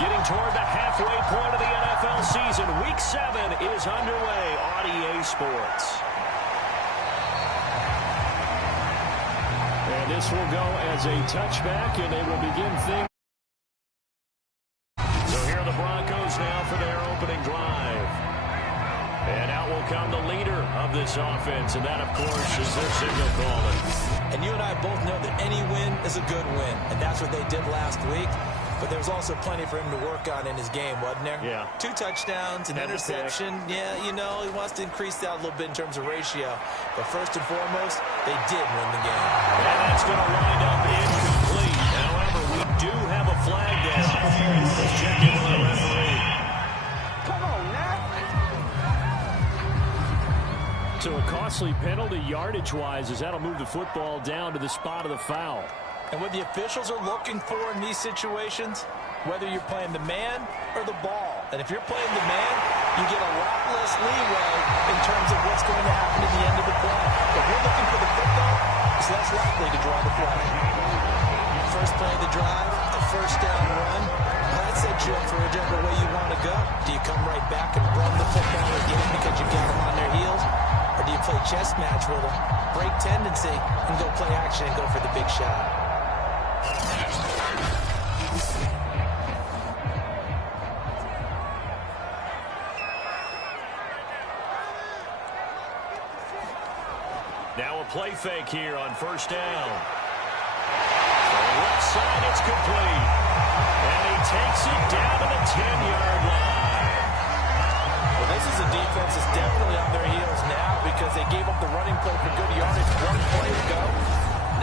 Getting toward the halfway point of the NFL season. Week 7 is underway on EA Sports. And this will go as a touchback, and they will begin things. So here are the Broncos now for their opening drive. And out will come the leader of this offense, and that, of course, is their signal caller. And you and I both know that any win is a good win, and that's what they did last week. But there was also plenty for him to work on in his game, wasn't there? Yeah. 2 touchdowns, an interception. Yeah, you know, he wants to increase that a little bit in terms of ratio. But first and foremost, they did win the game. And that's going to wind up incomplete. However, we do have a flag down. Let's check in with the referee. Come on, now. So a costly penalty yardage-wise, as that'll move the football down to the spot of the foul. And what the officials are looking for in these situations, whether you're playing the man or the ball. And if you're playing the man, you get a lot less leeway in terms of what's going to happen at the end of the play. If you're looking for the football, it's less likely to draw the flag. First play of the drive, a first down run. Well, that sets you up for whichever way you want to go. Do you come right back and run the football again because you've got them on their heels? Or do you play chess match with them, break tendency, and go play action and go for the big shot? Now a play fake here on first down. On the left side, it's complete. And he takes it down to the 10-yard line. Well, this is a defense that's definitely on their heels now because they gave up the running play for good yardage 1 play to go.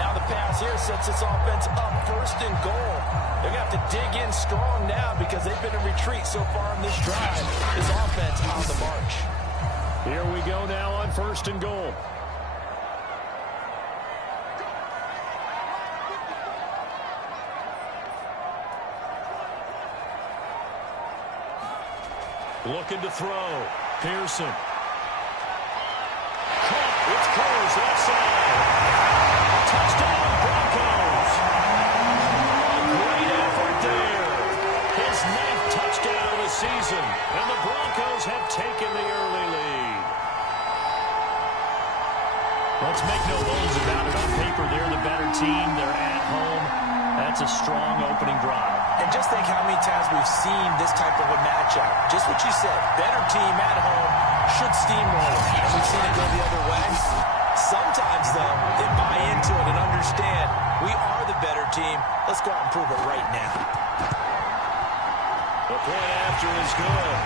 Now the pass here sets this offense up first and goal. They're going to have to dig in strong now because they've been in retreat so far in this drive. This offense on the march. Here we go now on first and goal. Looking to throw. Pearson. Caught. It's closed left side. Touchdown Broncos. A great effort there. His 9th touchdown of the season. And the Broncos have taken the early lead. Let's make no bones about it. On paper, they're the better team. They're at home. That's a strong opening drive. And just think how many times we've seen this type of a matchup. Just what you said, better team at home should steamroll. And we've seen it go the other way. Sometimes, though, they buy into it and understand we are the better team. Let's go out and prove it right now. The point after is good.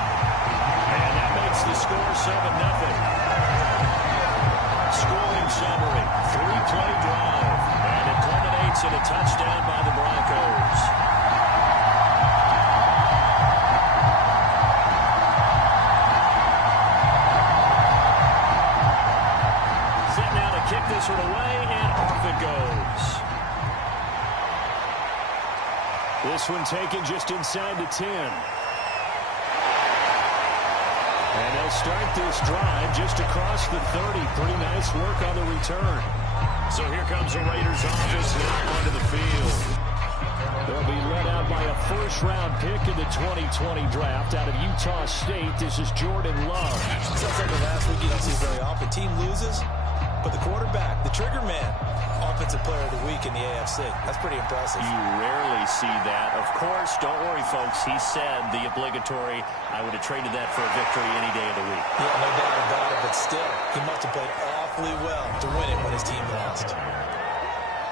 And that makes the score 7-0. Scoring summary, 3-play drive. And it culminates in a touchdown by the Broncos. Kick this one away, and off it goes. This one taken just inside the 10. And they'll start this drive just across the 30. Pretty nice work on the return. So here comes the Raiders offense now onto the field. They'll be led out by a first-round pick in the 2020 draft out of Utah State. This is Jordan Love. Sounds like the last week you don't see very often. Team loses. But the quarterback, the trigger man, offensive player of the week in the AFC. That's pretty impressive. You rarely see that. Of course, don't worry, folks. He said the obligatory, I would have traded that for a victory any day of the week. Yeah, no doubt about it. But still, he must have played awfully well to win it when his team lost.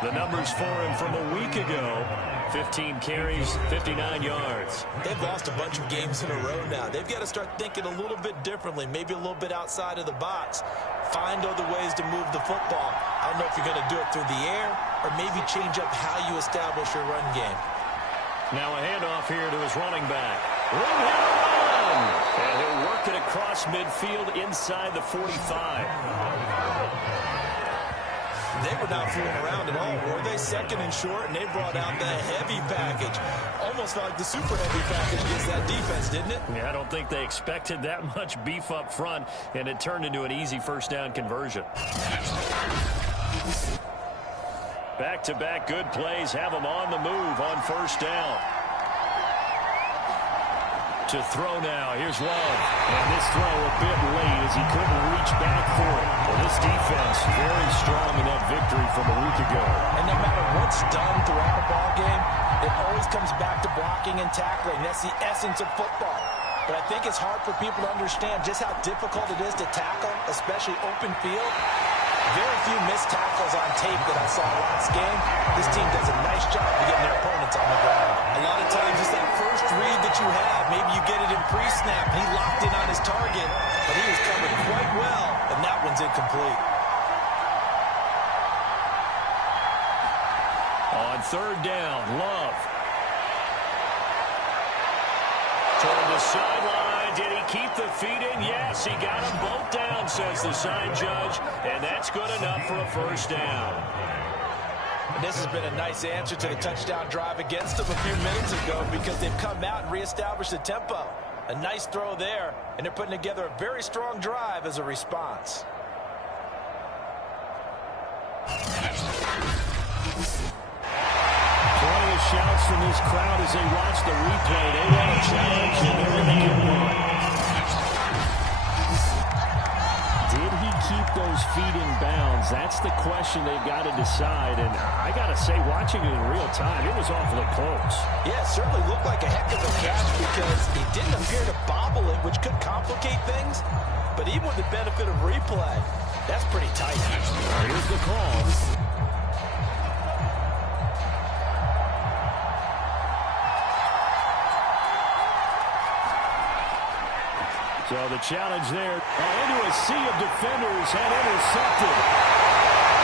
The numbers for him from a week ago, 15 carries, 59 yards. They've lost a bunch of games in a row now. They've got to start thinking a little bit differently, maybe a little bit outside of the box. Find other ways to move the football. I don't know if you're going to do it through the air or maybe change up how you establish your run game. Now a handoff here to his running back. Room here to run. And he'll work it across midfield inside the 45. They were not fooling around at all, were they? Second and short, and they brought out the heavy package. Almost like the super heavy package against that defense, didn't it? Yeah, I don't think they expected that much beef up front, and it turned into an easy first down conversion. Back-to-back good plays have them on the move on first down. To throw now. Here's Love. And this throw a bit late as he couldn't reach back for it. Well, this defense very strong in that victory from a week ago. And no matter what's done throughout a ball game, it always comes back to blocking and tackling. That's the essence of football. But I think it's hard for people to understand just how difficult it is to tackle, especially open field. Very few missed tackles on tape that I saw last game. This team does a nice job of getting their opponents on the ground. A lot of times it's that first read that you have. Maybe you get it in pre-snap. He locked in on his target, but he was covered quite well, and that one's incomplete. On third down, Love. Toward the sideline. Did he keep the feet in? Yes, he got them both down, says the sign judge. And that's good enough for a first down. And this has been a nice answer to the touchdown drive against them a few minutes ago because they've come out and reestablished the tempo. A nice throw there, and they're putting together a very strong drive as a response. Plenty of shouts from this crowd as they watch the replay. They want a challenge, and they're going to get one. Did he keep those feet in bounds? That's the question they've got to decide. And I got to say, watching it in real time, it was awfully close. Yeah, it certainly looked like a heck of a catch because he didn't appear to bobble it, which could complicate things. But even with the benefit of replay, that's pretty tight. Here's the call. So the challenge there, into a sea of defenders and intercepted.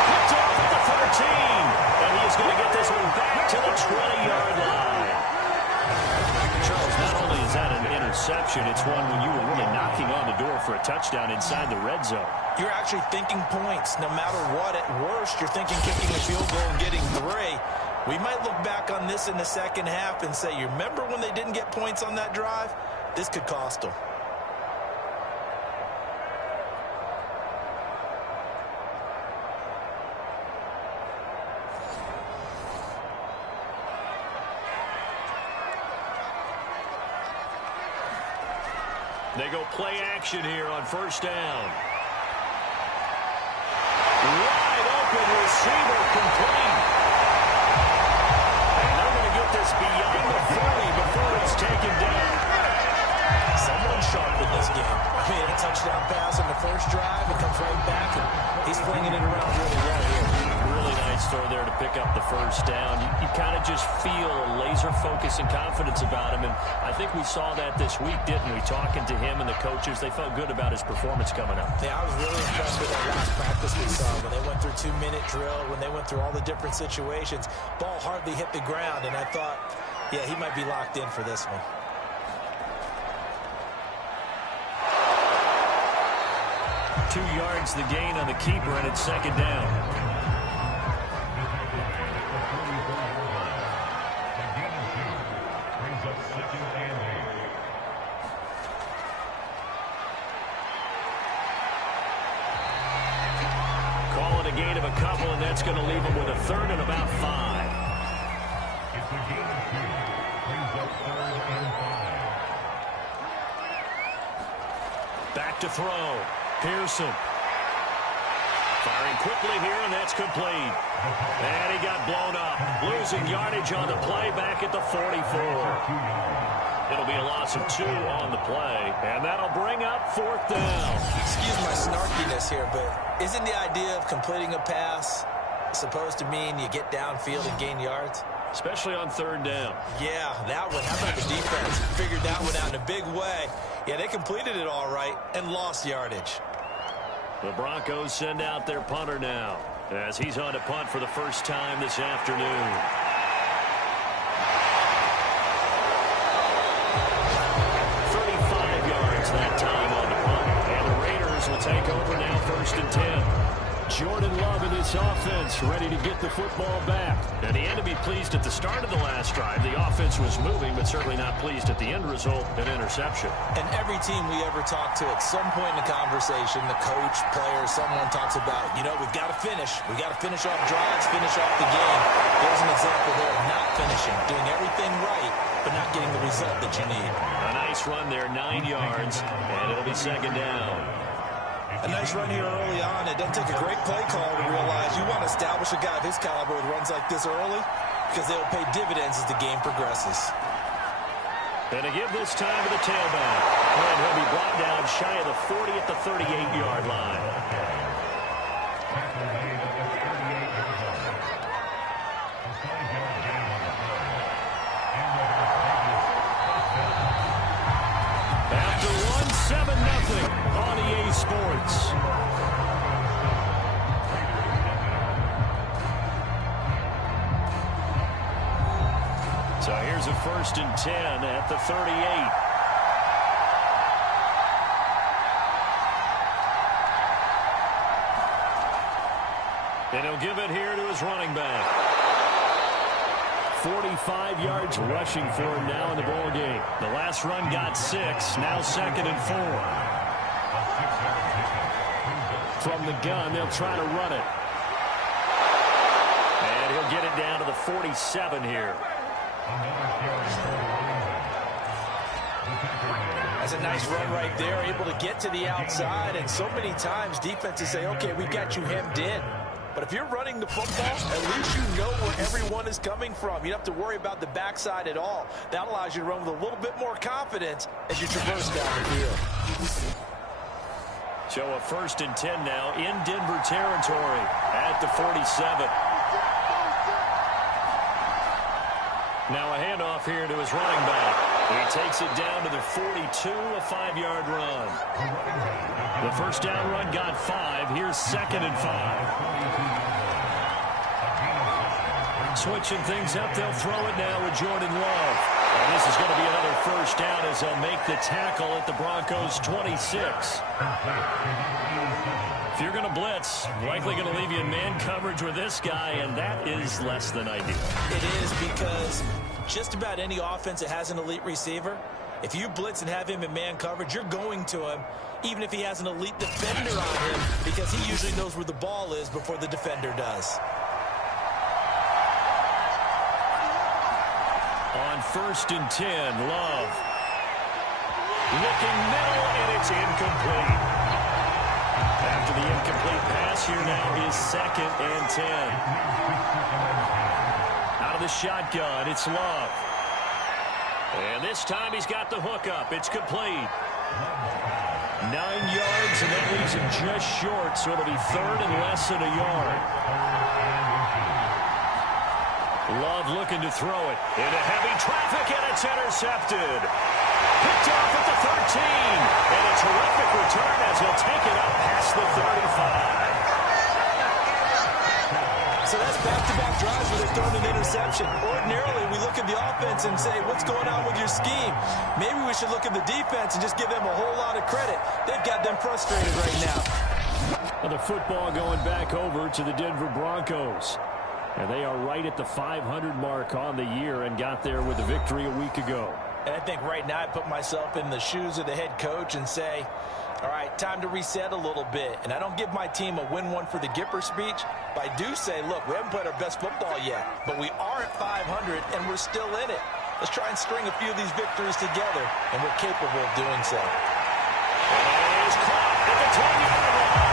Picked off at the 13. And he's going to get this one back to the 20-yard line. Charles, not only is that an interception, it's one when you were really knocking on the door for a touchdown inside the red zone. You're actually thinking points. No matter what, at worst, you're thinking kicking a field goal and getting 3. We might look back on this in the second half and say, you remember when they didn't get points on that drive? This could cost them. They go play action here on first down. Wide open receiver complete. And they're going to get this beyond the 40 before it's taken down. Someone sharp in this game. I mean, a touchdown pass on the first drive. It comes right back, and he's flinging it around really well here. Really nice throw there to pick up the first down. You kind of just feel a laser focus and confidence about him, and I think we saw that this week, didn't we? Talking to him and the coaches, they felt good about his performance coming up. Yeah, I was really impressed with that last practice we saw when they went through 2-minute drill, when they went through all the different situations. Ball hardly hit the ground, and I thought, yeah, he might be locked in for this one. Two yards the gain on the keeper, and it's second down. Call it a gain of a couple, and that's going to leave him with a third and about 5. It's a gain of 2. Brings up 3rd and 5. Back to throw. Pearson. Firing quickly here, and that's complete. And he got blown up. Losing yardage on the play back at the 44. It'll be a loss of 2 on the play, and that'll bring up 4th down. Excuse my snarkiness here, but isn't the idea of completing a pass supposed to mean you get downfield and gain yards? Especially on 3rd down. Yeah, that one. How about the defense? Figured that one out in a big way. Yeah, they completed it all right and lost yardage. The Broncos send out their punter now as he's on to punt for the first time this afternoon. 35 yards that time on the punt. And the Raiders will take over now 1st and 10. Jordan Love in this offense ready to get the football back. And he had to be pleased at the start of the last drive. The offense was moving, but certainly not pleased at the end result, an interception. And every team we ever talk to, at some point in the conversation, the coach, player, someone talks about, you know, we've got to finish. We've got to finish off drives, finish off the game. There's an example there of not finishing, doing everything right, but not getting the result that you need. A nice run there, 9 yards, and it'll be second down. A nice run here early on. It doesn't take a great play call to realize you want to establish a guy of his caliber with runs like this early because they'll pay dividends as the game progresses. And to give this time to the tailback. And he'll be brought down shy of the 40 at the 38-yard line. After one, 7-0 on EA Sports. So here's a 1st and 10 at the 38. And he'll give it here to his running back. 45 yards rushing for him now in the ball game. The last run got 6. Now 2nd and 4. From the gun, they'll try to run it. And he'll get it down to the 47 here. That's a nice run right there, able to get to the outside, and so many times defenses say, okay, we've got you hemmed in. But if you're running the football, at least you know where everyone is coming from. You don't have to worry about the backside at all. That allows you to run with a little bit more confidence as you traverse down the field. So a 1st and 10 now in Denver territory at the 47. Now a handoff here to his running back. He takes it down to the 42, a 5-yard run. The first down run got 5. Here's 2nd and 5. Switching things up, they'll throw it now with Jordan Love. And this is going to be another 1st down as they'll make the tackle at the Broncos' 26. If you're going to blitz, likely going to leave you in man coverage with this guy, and that is less than ideal. It is, because just about any offense that has an elite receiver, if you blitz and have him in man coverage, you're going to him, even if he has an elite defender on him, because he usually knows where the ball is before the defender does. On 1st and 10, Love. Looking middle, and it's incomplete. After the incomplete pass, here now is 2nd and 10. Out of the shotgun, it's Love. And this time he's got the hook up. It's complete. 9 yards, and that leaves him just short, so it'll be 3rd and less than a yard. Love looking to throw it into heavy traffic, and it's intercepted. Picked off at the 13, and a terrific return as he'll take it up past the 35. So that's back-to-back drives where they've thrown an interception. Ordinarily, we look at the offense and say, what's going on with your scheme? Maybe we should look at the defense and just give them a whole lot of credit. They've got them frustrated right now. Well, the football going back over to the Denver Broncos. And they are right at the 500 mark on the year and got there with a victory a week ago. And I think right now I put myself in the shoes of the head coach and say, all right, time to reset a little bit. And I don't give my team a win one for the Gipper speech, but I do say, look, we haven't played our best football yet, but we are at 500 and we're still in it. Let's try and string a few of these victories together, and we're capable of doing so. And he's caught at the 10-yard line.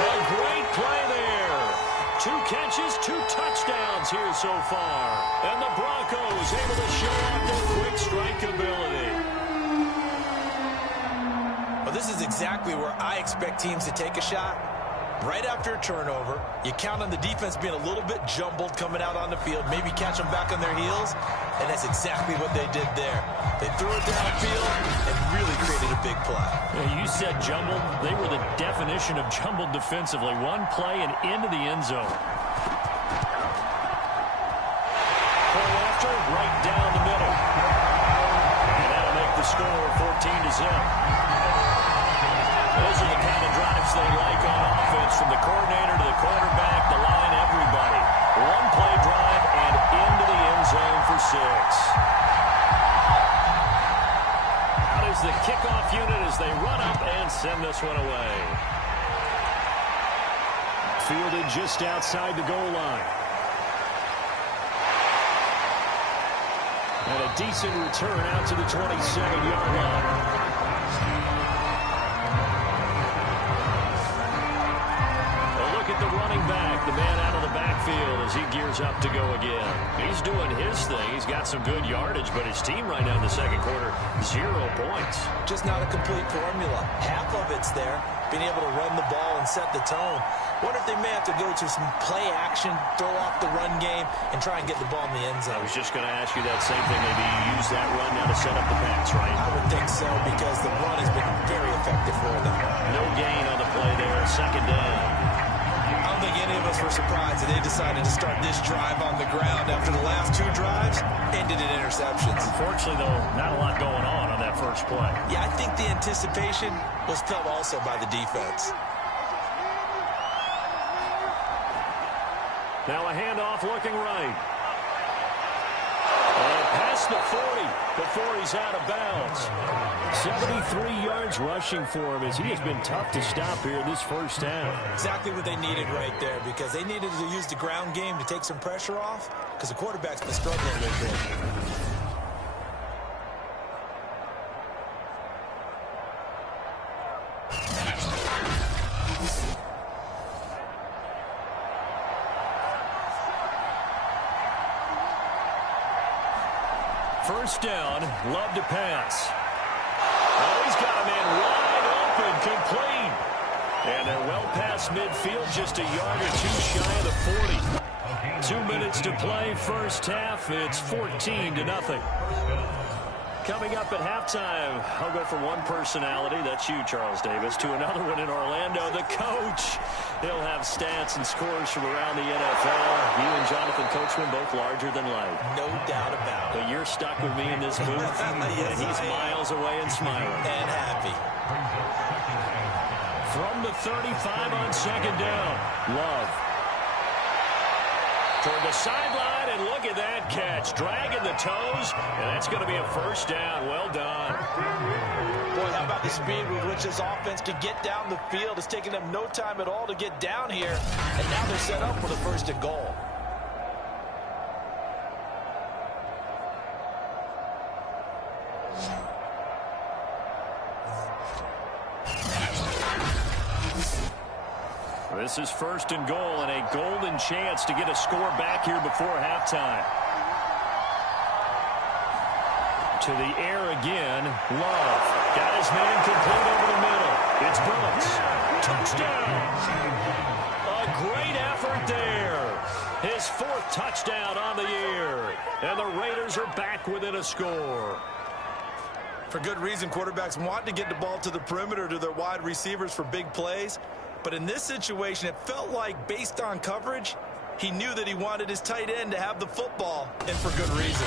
A great play there. 2 catches, 2 touchdowns here so far. And the Broncos able to show off their quick strike ability. Well, this is exactly where I expect teams to take a shot. Right after a turnover, you count on the defense being a little bit jumbled coming out on the field, maybe catch them back on their heels, and that's exactly what they did there. They threw it downfield and really created a big play. Yeah, you said jumbled. They were the definition of jumbled defensively. One play and into the end zone. Pull after, right down the middle. And that'll make the score 14-0. Those are the kind of drives they like on offense, from the coordinator to the quarterback, the line, everybody. One play drive and into the end zone for 6. Out is the kickoff unit as they run up and send this one away. Fielded just outside the goal line. And a decent return out to the 27-yard line. The running back, the man out of the backfield as he gears up to go again. He's doing his thing. He's got some good yardage, but his team right now in the second quarter, 0 points. Just not a complete formula. Half of it's there, being able to run the ball and set the tone. Wonder if they may have to go to some play action, throw off the run game, and try and get the ball in the end zone. I was just going to ask you that same thing. Maybe you use that run now to set up the pass, right? I would think so, because the run has been very effective for them. No gain on the play there. Second down. I don't think any of us were surprised that they decided to start this drive on the ground after the last 2 drives ended in interceptions. Unfortunately, though, not a lot going on that first play. Yeah, I think the anticipation was felt also by the defense. Now a handoff looking right. Past the 40 before he's out of bounds. 73 yards rushing for him as he has been tough to stop here this first half. Exactly what they needed right there, because they needed to use the ground game to take some pressure off, because the quarterback's been struggling a little bit. First down, Love to pass. Oh, he's got a man wide open, complete. And they're well past midfield, just a yard or 2 shy of the 40. 2 minutes to play, first half. It's 14-0. Coming up at halftime, I'll go from one personality, that's you, Charles Davis, to another one in Orlando, the coach. He'll have stats and scores from around the NFL. You and Jonathan Coachman, both larger than life. No doubt about it. But you're stuck with me in this booth, Yes, and he's miles away and smiling. And happy. From the 35 on second down, Love. Toward the sideline, and look at that catch. Dragging the toes, and that's going to be a first down. Well done. Boy, how about the speed with which this offense could get down the field? It's taking them no time at all to get down here, and now they're set up for the first and goal. This is first and goal, and a golden chance to get a score back here before halftime. To the air again, Love. Got his man complete over the middle. It's Brooks. Touchdown! A great effort there. His 4th touchdown on the year. And the Raiders are back within a score. For good reason, quarterbacks want to get the ball to the perimeter to their wide receivers for big plays. But in this situation, it felt like, based on coverage, he knew that he wanted his tight end to have the football, and for good reason.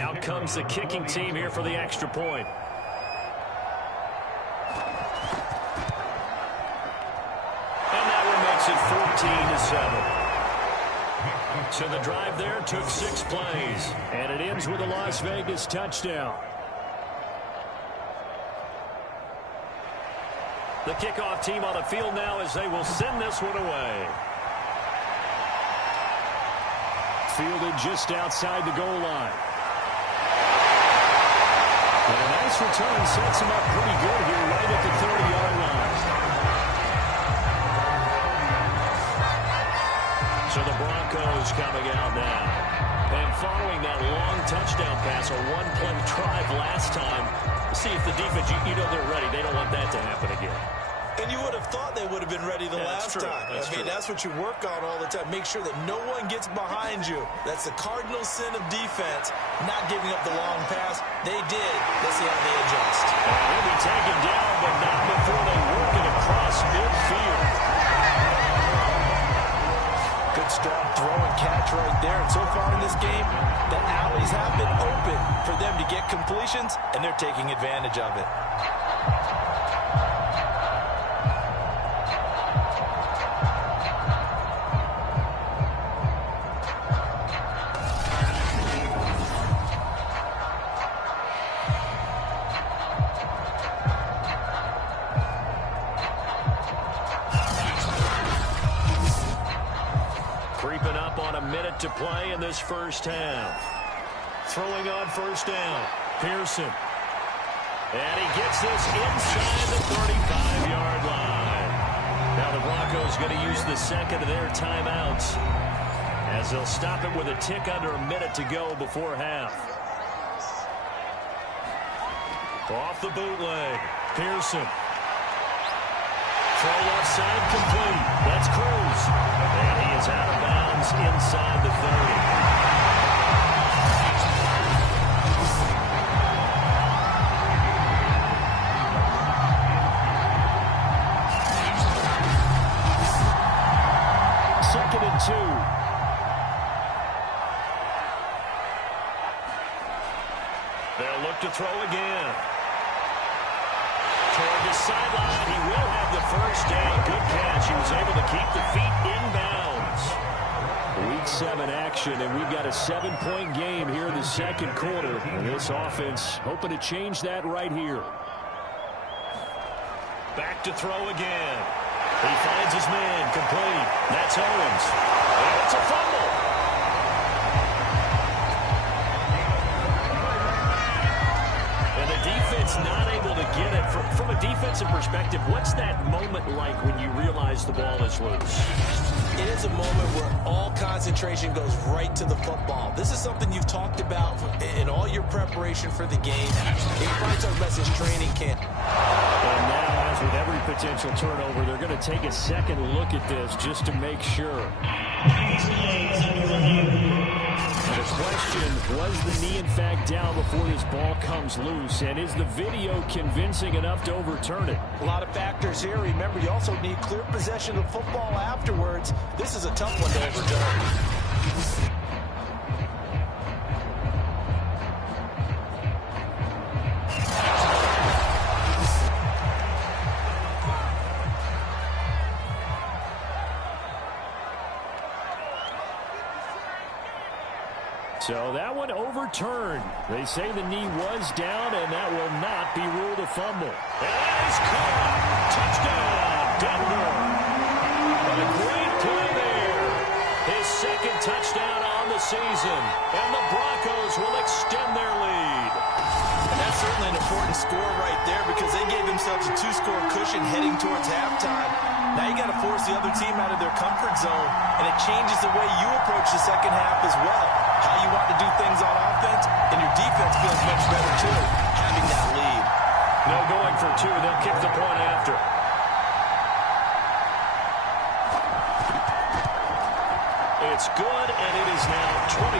Out comes the kicking team here for the extra point. And that one makes it 14-7. So the drive there took 6 plays, and it ends with a Las Vegas touchdown. The kickoff team on the field now as they will send this one away. Fielded just outside the goal line. And a nice return sets him up pretty good here right at the 30-yard line. So the Broncos coming out now. And following that long touchdown pass, a one-play drive last time. See if the defense, you know they're ready. They don't want that to happen again. And you would have thought they would have been ready the last time. That's what you work on all the time. Make sure that no one gets behind you. That's the cardinal sin of defense, not giving up the long pass. They did. Let's see how they adjust. He'll be taken down, but not before they work it across midfield. Good strong throw and catch right there. And so far in this game, the alleys have been open for them to get completions, and they're taking advantage of it. play in this first half. Throwing on first down, Pearson. And he gets this inside the 35-yard line. Now the Broncos going to use the second of their timeouts as they'll stop it with a tick under a minute to go before half. Off the bootleg, Pearson. Throw left side complete. That's Cruz. And he is out of bounds inside the 30. Second and 2. They'll look to throw again. Toward the sideline, he will have the first down. Good catch. He was able to keep the feet inbounds. Week 7 action, and we've got a 7-point game here in the second quarter. And this offense hoping to change that right here. Back to throw again. He finds his man, complete. That's Owens. And it's a fumble. And the defense not able to get it. From a defensive perspective, what's that moment like when you realize the ball is loose? It is a moment where all concentration goes right to the football. This is something you've talked about in all your preparation for the game. It finds our message training camp. And now, as with every potential turnover, they're going to take a second look at this just to make sure. The question, was the knee in fact down before this ball comes loose? And is the video convincing enough to overturn it? A lot of factors here. Remember, you also need clear possession of football afterwards. This is a tough one to overturn. So that one overturned. They say the knee was down, and that will not be ruled a fumble. And that is caught. Touchdown, Denver. A great play there. His second touchdown on the season. And the Broncos will extend their lead. And that's certainly an important score right there because they gave themselves a 2-score cushion heading towards halftime. Now you got to force the other team out of their comfort zone, and it changes the way you approach the second half as well. How you want to do things on offense, and your defense feels much better too, having that lead. No going for 2. They'll kick the point after. It's good, and it is now 21-7.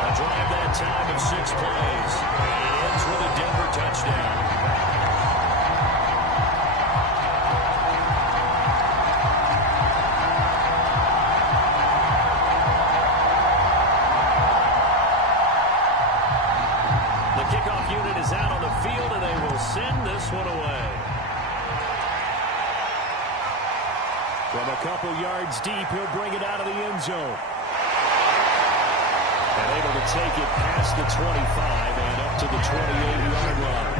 A drive that time of 6 plays. And it ends with a Denver touchdown. Kickoff unit is out on the field, and they will send this one away. From a couple yards deep, he'll bring it out of the end zone. And able to take it past the 25 and up to the 28-yard line.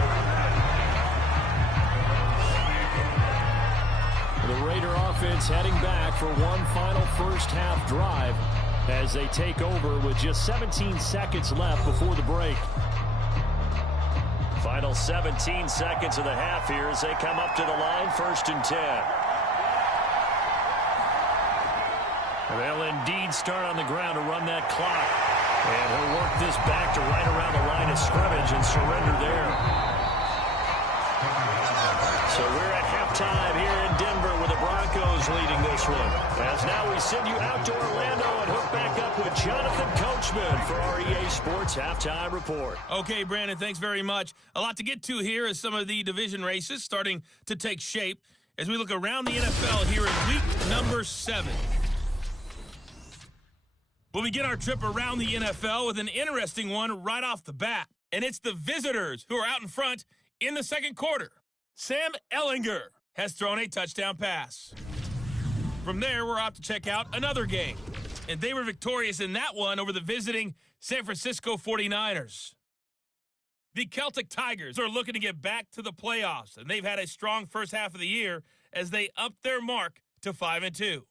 The Raider offense heading back for one final first-half drive as they take over with just 17 seconds left before the break. Final 17 seconds of the half here as they come up to the line, 1st and 10. They'll indeed start on the ground to run that clock. And he'll work this back to right around the line of scrimmage and surrender there. So we're at halftime here in Denver with the Broncos leading this one. As now we send you out to Orlando and hook back up with Jonathan Coachman for our EA Sports Halftime Report. Okay, Brandon, thanks very much. A lot to get to here as some of the division races starting to take shape as we look around the NFL here in week number 7. We'll begin our trip around the NFL with an interesting one right off the bat. And it's the visitors who are out in front in the second quarter. Sam Ehlinger has thrown a touchdown pass. From there, we're off to check out another game. And they were victorious in that one over the visiting San Francisco 49ers. The Celtic Tigers are looking to get back to the playoffs, and they've had a strong first half of the year as they upped their mark to 5-2.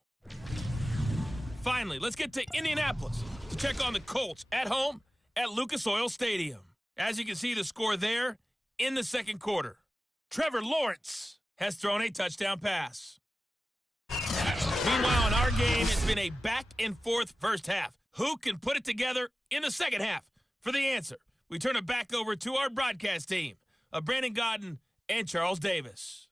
Finally, let's get to Indianapolis to check on the Colts at home at Lucas Oil Stadium. As you can see the score there in the second quarter. Trevor Lawrence has thrown a touchdown pass. Meanwhile, in our game, it's been a back-and-forth first half. Who can put it together in the second half? For the answer, we turn it back over to our broadcast team of Brandon Godden and Charles Davis.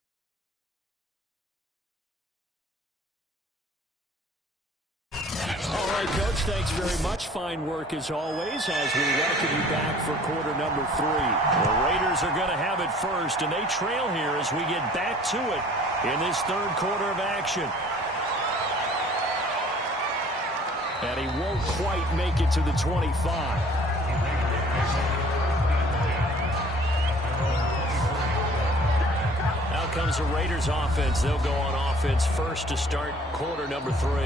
All right, Coach, thanks very much. Fine work as always as we welcome you back for quarter number 3. The Raiders are going to have it first, and they trail here as we get back to it in this third quarter of action. And he won't quite make it to the 25. Comes the Raiders offense. They'll go on offense first to start quarter number 3.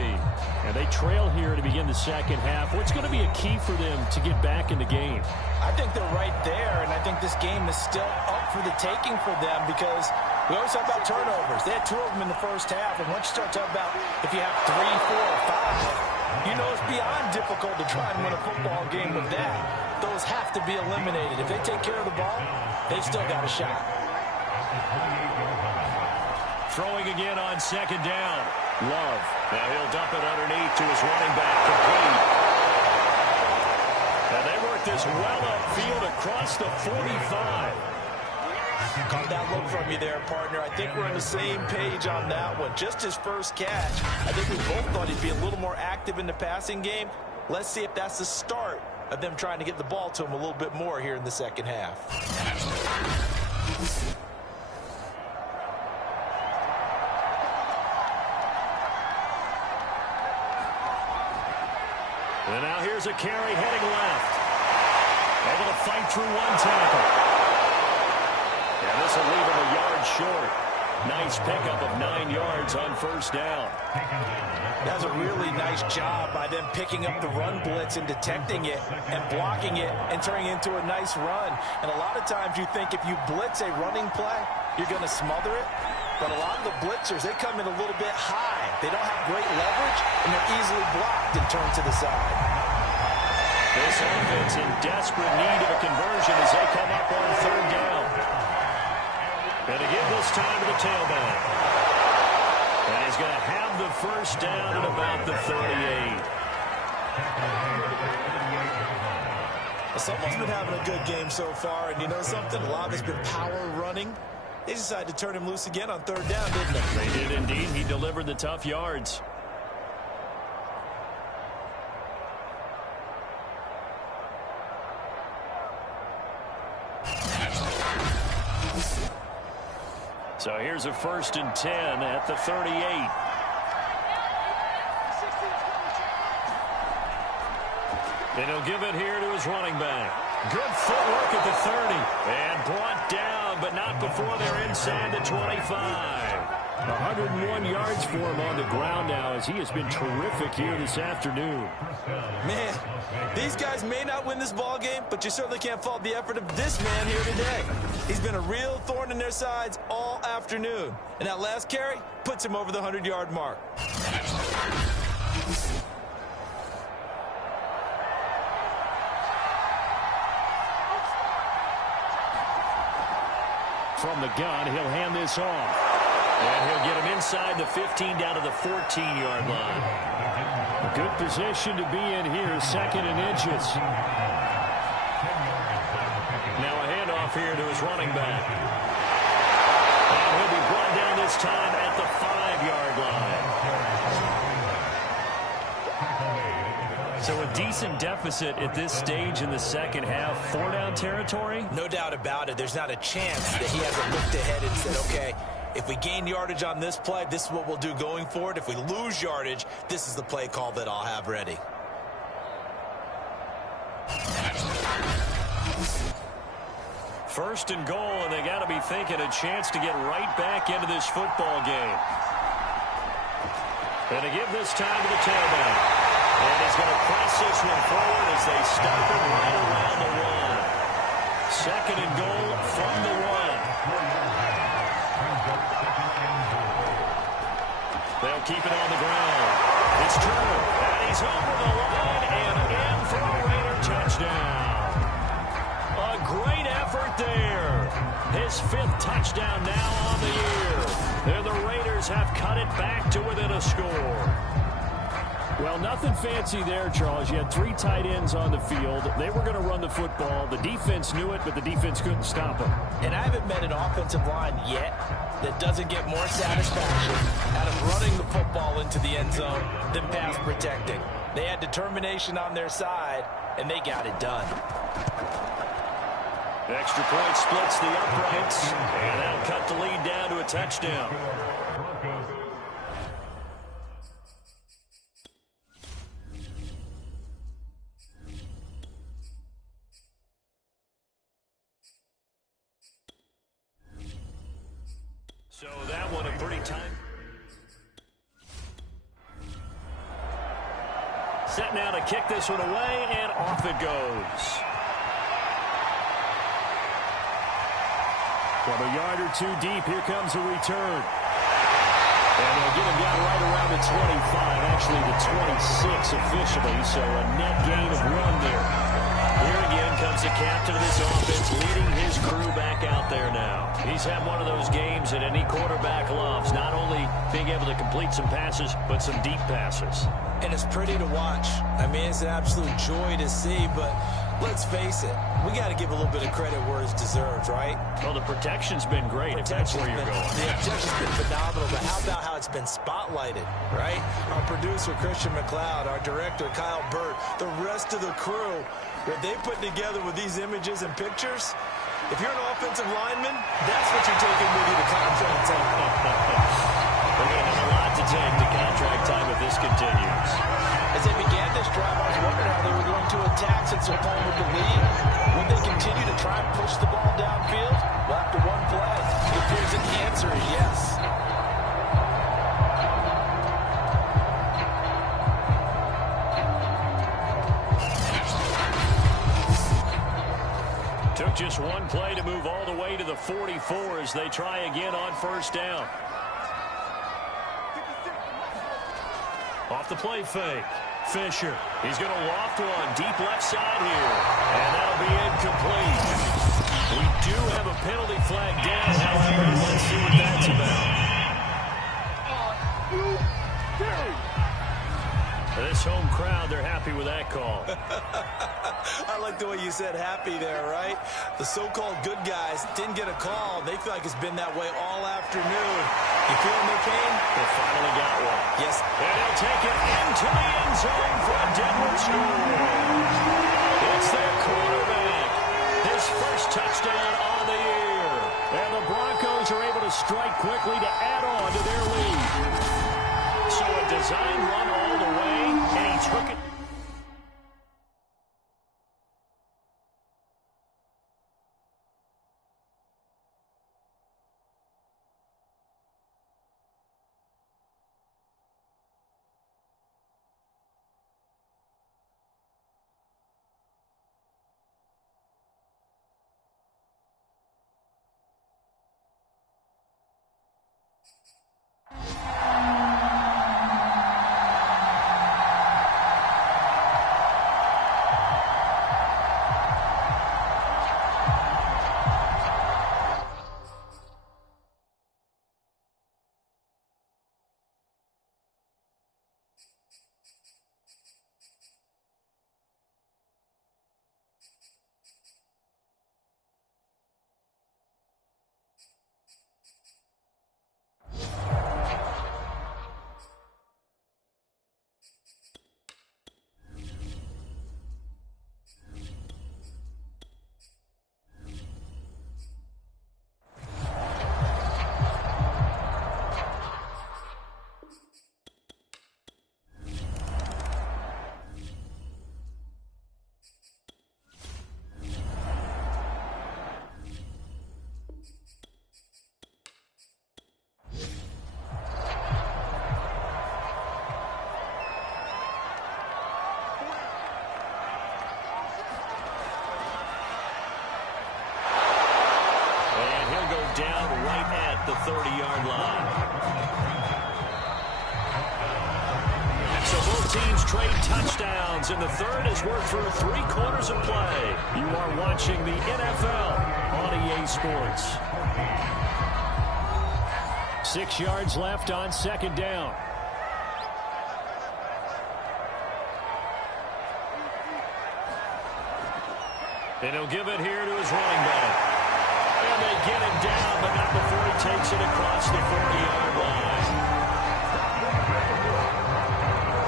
And they trail here to begin the second half. What's going to be a key for them to get back in the game? I think they're right there, and I think this game is still up for the taking for them because we always talk about turnovers. They had 2 of them in the first half, and once you start talking about if you have 3, 4, or 5, you know it's beyond difficult to try and win a football game with that. Those have to be eliminated. If they take care of the ball, they've still got a shot. Throwing again on second down. Love. Now he'll dump it underneath to his running back. Complete. And they work this well upfield across the 45. Caught that look from you there, partner. I think we're on the same page on that one. Just his first catch. I think we both thought he'd be a little more active in the passing game. Let's see if that's the start of them trying to get the ball to him a little bit more here in the second half. And now here's a carry heading left. Able to fight through one tackle. And this will leave him a yard short. Nice pickup of 9 yards on first down. That's a really nice job by them picking up the run blitz and detecting it and blocking it and turning it into a nice run. And a lot of times you think if you blitz a running play, you're going to smother it. But a lot of the blitzers, they come in a little bit high. They don't have great leverage, and they're easily blocked and turned to the side. This offense in desperate need of a conversion as they come up on third down. And to give this time to the tailback. And he's going to have the first down at about the 38. Someone's been having a good game so far, and you know something? A lot of it's been power running. They decided to turn him loose again on third down, didn't they? They did indeed. He delivered the tough yards. So here's a 1st and 10 at the 38. And he'll give it here to his running back. Good footwork at the 30. And brought down, but not before they're inside the 25. 101 yards for him on the ground now as he has been terrific here this afternoon. Man, these guys may not win this ball game, but you certainly can't fault the effort of this man here today. He's been a real thorn in their sides all afternoon. And that last carry puts him over the 100-yard mark. From the gun, he'll hand this off. And he'll get him inside the 15 down to the 14-yard line. A good position to be in here, 2nd and inches. Now a handoff here to his running back. And he'll be brought down this time at the 5-yard line. So a decent deficit at this stage in the second half. 4-down territory? No doubt about it. There's not a chance that he hasn't looked ahead and said, okay, if we gain yardage on this play, this is what we'll do going forward. If we lose yardage, this is the play call that I'll have ready. First and goal, and they got to be thinking a chance to get right back into this football game. And to give this time to the tailback. And he's going to press this one forward as they stop it right around the 1. 2nd and goal from the 1. They'll keep it on the ground. It's Turner, and is over the line and in for a Raider touchdown. A great effort there. His 5th touchdown now on the year. And the Raiders have cut it back to within a score. Well, nothing fancy there, Charles. You had 3 tight ends on the field. They were going to run the football. The defense knew it, but the defense couldn't stop them. And I haven't met an offensive line yet that doesn't get more satisfaction out of running the football into the end zone than pass protecting. They had determination on their side, and they got it done. Extra point splits the uprights, and that'll cut the lead down to a touchdown. So that one a pretty tight. Set now to kick this one away, and off it goes. From a yard or 2 deep, here comes a return. And they'll get him down right around the 25, actually the 26 officially, so a net gain of 1 there. Here again comes the captain of this offense, leading his crew back out there now. He's had one of those games that any quarterback loves, not only being able to complete some passes, but some deep passes. And it's pretty to watch. I mean, it's an absolute joy to see, but let's face it, we got to give a little bit of credit where it's deserved, right? Well, the protection's been great, if that's where you're going. The protection's been phenomenal, but how about how it's been spotlighted, right? Our producer, Christian McLeod, our director, Kyle Burt, the rest of the crew, what they put together with these images and pictures, if you're an offensive lineman, that's what you're taking with you to contract time. They're going to have a lot to take to contract time if this continues. As they began this drive, I was wondering how they were going to attack since they're playing with the lead. Would they continue to try and push the ball downfield? Well, after 1 play, it appears that the answer is yes. Took just 1 play to move all the way to the 44 as they try again on 1st down. Off the play fake. Fisher. He's going to loft one deep left side here. And that'll be incomplete. We do have a penalty flag down, however, let's see what that's about. This home crowd, they're happy with that call. I like the way you said happy there, right? The so-called good guys didn't get a call. They feel like it's been that way all afternoon. You feeling their pain? They finally got one. Yes. And he'll take it into the end zone for a Denver score. It's their quarterback. His first touchdown on the year. And the Broncos are able to strike quickly to add on to their lead. So a design run all the way, and he took it. Down right at the 30-yard line. So both teams trade touchdowns, and the third has worked through 3 quarters of play. You are watching the NFL on EA Sports. 6 yards left on second down. And he'll give it here to his running back. And they get him down, but not before he takes it across the 40-yard line.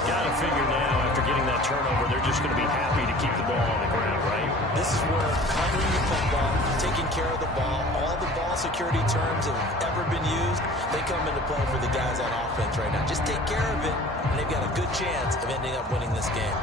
Got to figure now, after getting that turnover, they're just going to be happy to keep the ball on the ground, right? This is where covering the football, taking care of the ball, all the ball security terms that have ever been used, they come into play for the guys on offense right now. Just take care of it, and they've got a good chance of ending up winning this game.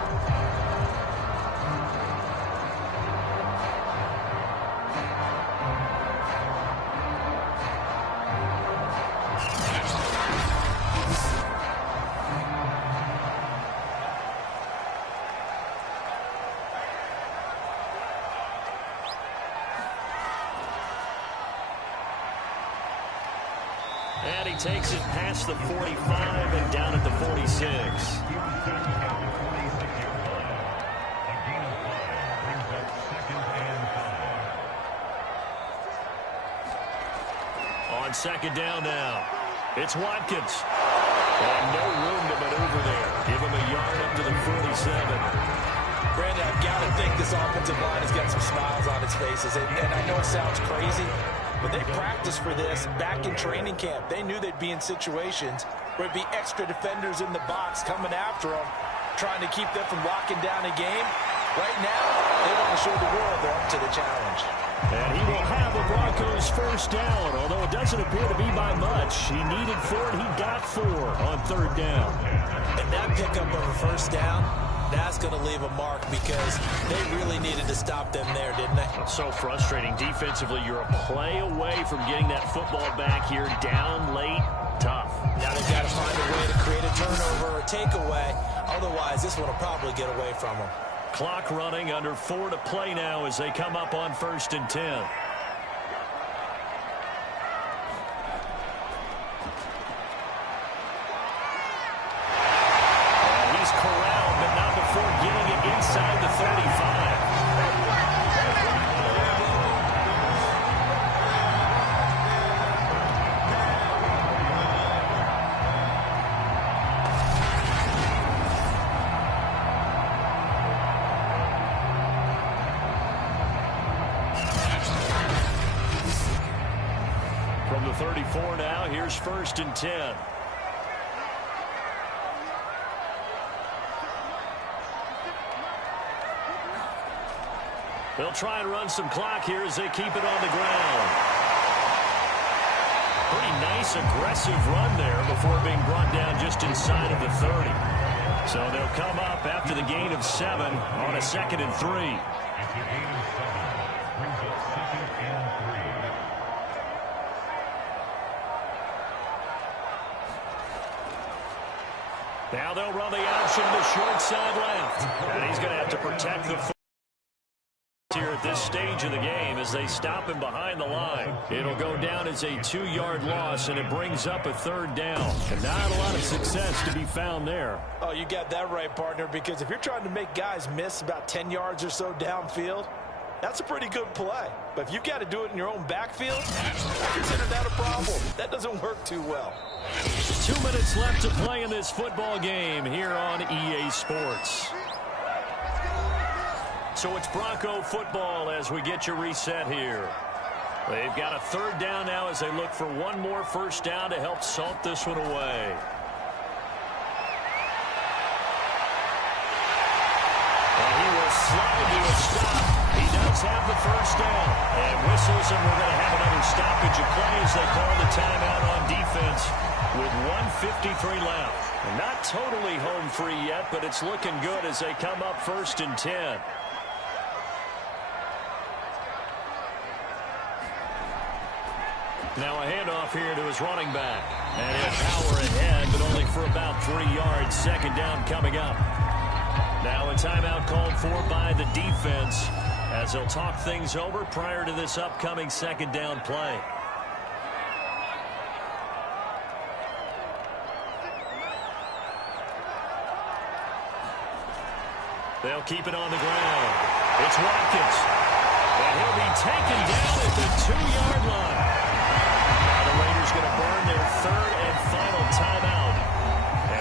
And he takes it past the 45 and down at the 46. On second down now, it's Watkins. And no room to maneuver there. Give him a yard up to the 47. Brandon, I've got to think this offensive line has got some smiles on its faces. And I know it sounds crazy, but they practiced for this back in training camp. They knew they'd be in situations where it'd be extra defenders in the box coming after them, trying to keep them from locking down a game. Right now, they want to show the world they're up to the challenge. And he will have the Broncos first down, although it doesn't appear to be by much. He needed 4, and he got 4 on third down. And that pickup of a first down, that's going to leave a mark because they really needed to stop them there, didn't they? It's so frustrating. Defensively, you're a play away from getting that football back here down late. Tough. Now they've got to find a way to create a turnover or takeaway. Otherwise, this one will probably get away from them. Clock running, under 4 to play now as they come up on 1st and 10. He's corralled, but not before getting it inside the 35. From the 34 now, here's 1st and 10. They'll try and run some clock here as they keep it on the ground. Pretty nice, aggressive run there before being brought down just inside of the 30. So they'll come up after the gain of 7 on a 2nd and 3. After gain of 7, brings up 2nd and 3. Now they'll run the option to short side left. And he's going to have to protect the foot here at this stage of the game as they stop him behind the line. It'll go down as a 2-yard loss, and it brings up a 3rd down. And not a lot of success to be found there. Oh, you got that right, partner, because if you're trying to make guys miss about 10 yards or so downfield, that's a pretty good play. But if you've got to do it in your own backfield, I consider that a problem. That doesn't work too well. 2 minutes left to play in this football game here on EA Sports. So it's Bronco football as we get you reset here. They've got a 3rd down now as they look for one more first down to help salt this one away. And he will slide to a stop. He does have the first down. And whistles, and we're going to have another stoppage of play as they call the timeout on defense with 1:53 left. And not totally home free yet, but it's looking good as they come up 1st and 10. Now a handoff here to his running back. And he'll power ahead, but only for about 3 yards. 2nd down coming up. Now a timeout called for by the defense as they'll talk things over prior to this upcoming 2nd down play. They'll keep it on the ground. It's Watkins. And he'll be taken down at the 2-yard line. Now the Raiders going to burn their third and final timeout.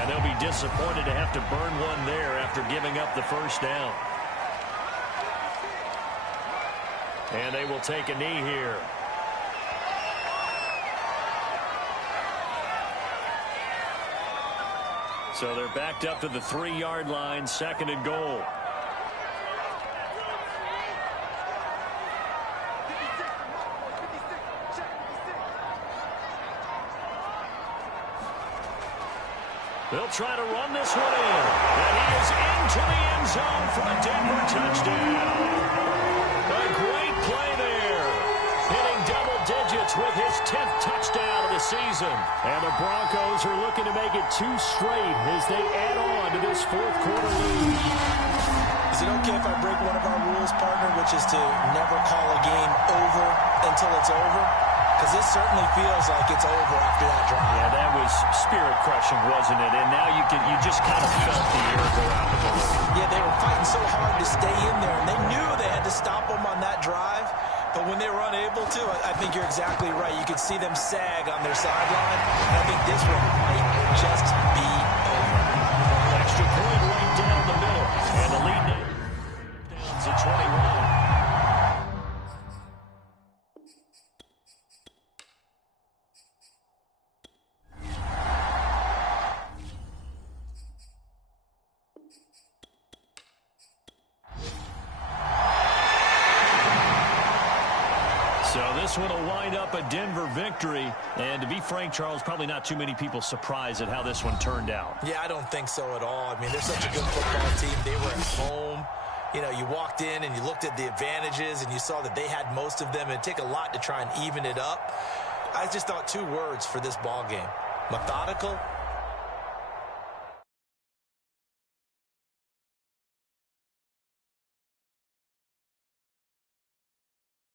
And they'll be disappointed to have to burn one there after giving up the first down. And they will take a knee here. So they're backed up to the 3-yard line, 2nd and goal. They'll try to run this one in. And he is into the end zone for a Denver touchdown. A great play there. Hitting double digits with his 10th touchdown of the season. And the Broncos are looking to make it 2 straight as they add on to this 4th quarter lead. Is it okay if I break one of our rules, partner, which is to never call a game over until it's over? Because this certainly feels like it's over after that drive. Yeah, that was spirit-crushing, wasn't it? And now you just kind of felt the air go out the balloon. Yeah, they were fighting so hard to stay in there, and they knew they had to stop them on that drive. But when they were unable to, I think you're exactly right. You could see them sag on their sideline, and I think this one might just be over. Extra point right down the middle, and the lead now down to 21. So this one will wind up a Denver victory. And to be frank, Charles, probably not too many people surprised at how this one turned out. Yeah, I don't think so at all. I mean, they're such a good football team. They were at home. You know, you walked in and you looked at the advantages and you saw that they had most of them. It'd take a lot to try and even it up. I just thought 2 words for this ball game: methodical